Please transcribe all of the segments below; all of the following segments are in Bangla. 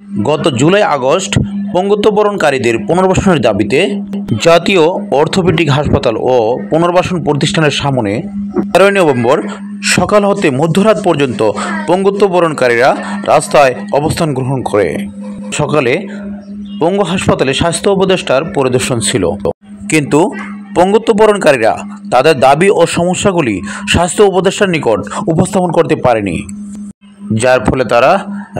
গত জুলাই আগস্ট পঙ্গুত্ববরণকারীদের পুনর্বাসনের দাবিতে জাতীয় অর্থোপেডিক হাসপাতাল ও পুনর্বাসন প্রতিষ্ঠানের সামনে ১৩ নভেম্বর সকাল হতে মধ্যরাত পর্যন্ত পঙ্গুত্ববরণকারীরা রাস্তায় অবস্থান গ্রহণ করে। সকালে পঙ্গু হাসপাতালে স্বাস্থ্য উপদেষ্টার পরিদর্শন ছিল, কিন্তু পঙ্গুত্ববরণকারীরা তাদের দাবি ও সমস্যাগুলি স্বাস্থ্য উপদেষ্টার নিকট উপস্থাপন করতে পারেনি, যার ফলে তারা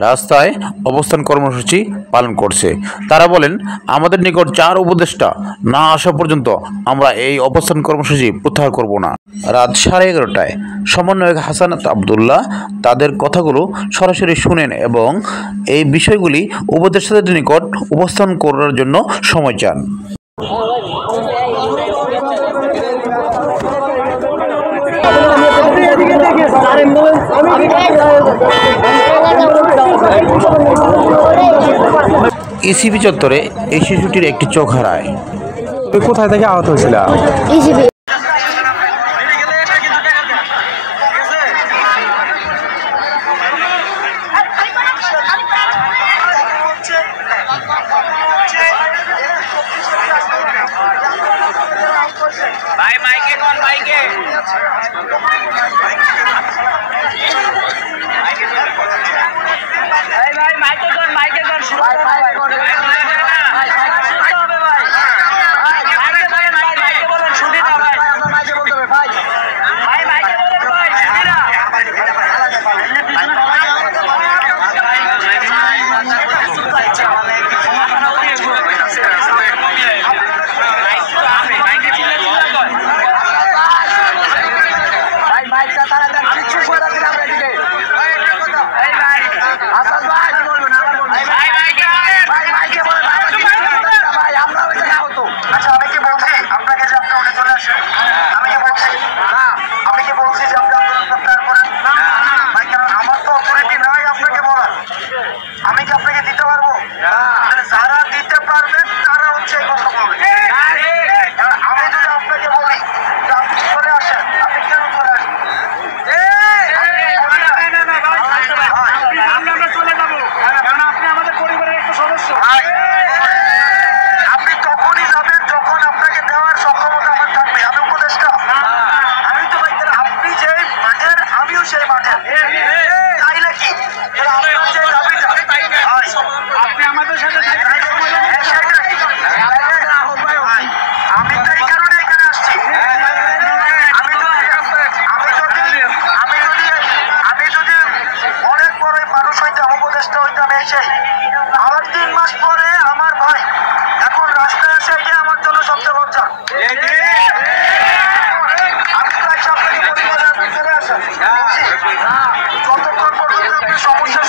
রাস্তায় অবস্থান কর্মসূচি পালন করছে। তারা বলেন, আমাদের নিকট ৪ উপদেষ্টা না আসা পর্যন্ত আমরা এই অবস্থান কর্মসূচি প্রত্যাহার করব না। রাত 11:30টায় সমন্বয়ক হাসান আবদুল্লাহ তাদের কথাগুলো সরাসরি শুনেন এবং এই বিষয়গুলি উপদেষ্টাদের নিকট উপস্থাপন করার জন্য সময় চান। ইসিবি চত্বরে এই শিশুটির একটি চোখ হারায়। কোথায় থেকে আহত হয়েছিল? भाई माइके कौन माइके भाई माइके कौन আমার 3 মাস পরে আমার ভাই এখন রাস্তায় এসে গিয়ে আমার জন্য সবচেয়ে লজ্জা। আমি তো আপনাকে পরিবারের ভিতরে আসেন যতক্ষণ পর্যন্ত আপনি সমস্যা